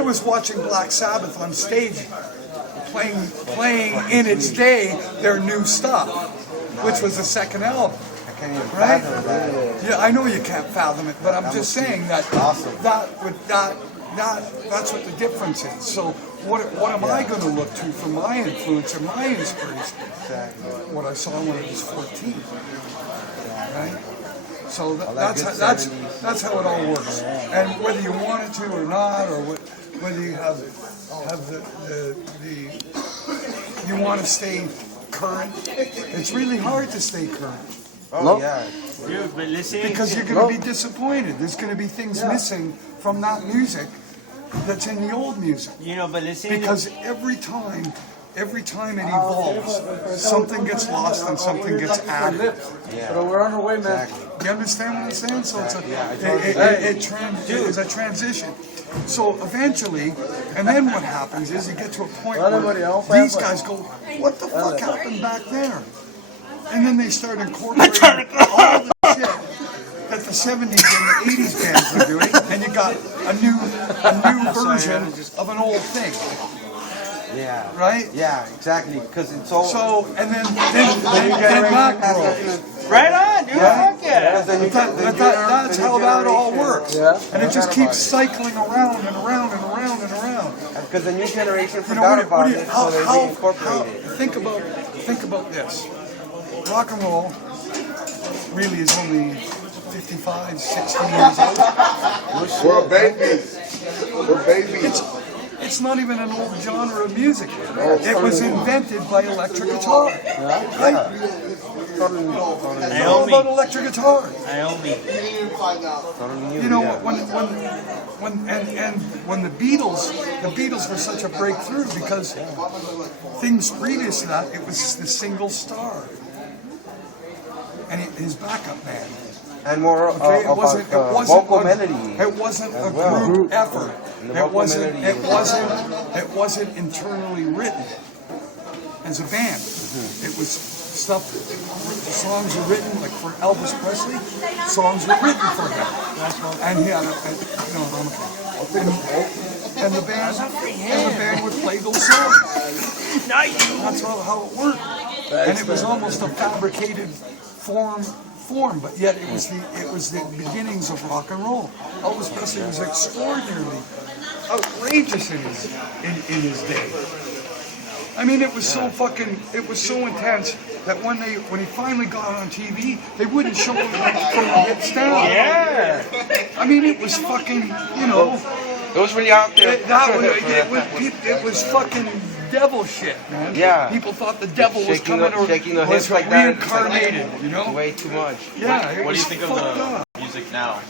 I was watching Black Sabbath on stage, playing in its day their new stuff, which was the second album. I can't even Right? fathom that. Yeah, I know you can't fathom it, but I'm just saying that awesome. that's what the difference is. So what am I going to look to for my influence and my inspiration? Exactly. What I saw when I was 14, right? So that that's how it all works. And whether you want it to or not, or whether you have the you want to stay current, it's really hard to stay current. Oh, yeah. Dude, but listen. Because you're going to be disappointed. There's going to be things missing from that music that's in the old music. You know, but listen. Because every time it evolves, something gets lost and something gets added. Yeah. So we're on our way, man. Exactly. You understand what I'm saying? So it's Yeah, it's a transition. So eventually, and then what happens is you get to a point where these guys go, what the fuck happened back there? And then they start incorporating all the shit that the 70s and the 80s bands were doing, and you got a new version of an old thing. Yeah. Right? Yeah, exactly. Because it's all. So, and then back rolls. Right on, dude. Yeah. Fuck yeah. But that's how that all works. Yeah. And it just keeps cycling around and around and around and around. Because the new generation You know, forgot about it, so they how, reincorporated it. think about this. Rock and roll really is only 55, 60 years old. We're babies. We're babies. It's not even an old genre of music. It was invented by electric guitar. Right? It's all about electric guitar. Naomi. You know, when the Beatles were such a breakthrough because things previous to that, it was the single star and his backup band. And more Okay, it wasn't vocal melody. It wasn't a well. group effort. And the vocal melody It wasn't internally written as a band. It was stuff. Songs were written like for Elvis Presley. Songs were written for him, and he had and the band would play those songs. Not you. That's how it worked. And it was almost a fabricated form, but yet it was the beginnings of rock and roll. Elvis Presley was extraordinarily outrageous in his day. I mean, it was so intense that when he finally got on TV, they wouldn't show him from the hits down. Yeah. I mean, it was fucking, you know. It was really out there. It was fucking devil shit, man. Yeah. People thought the devil was coming or shaking the was hips like that. reincarnated, you know? Way too much. Yeah, it What do was you think of fucked the up. music now?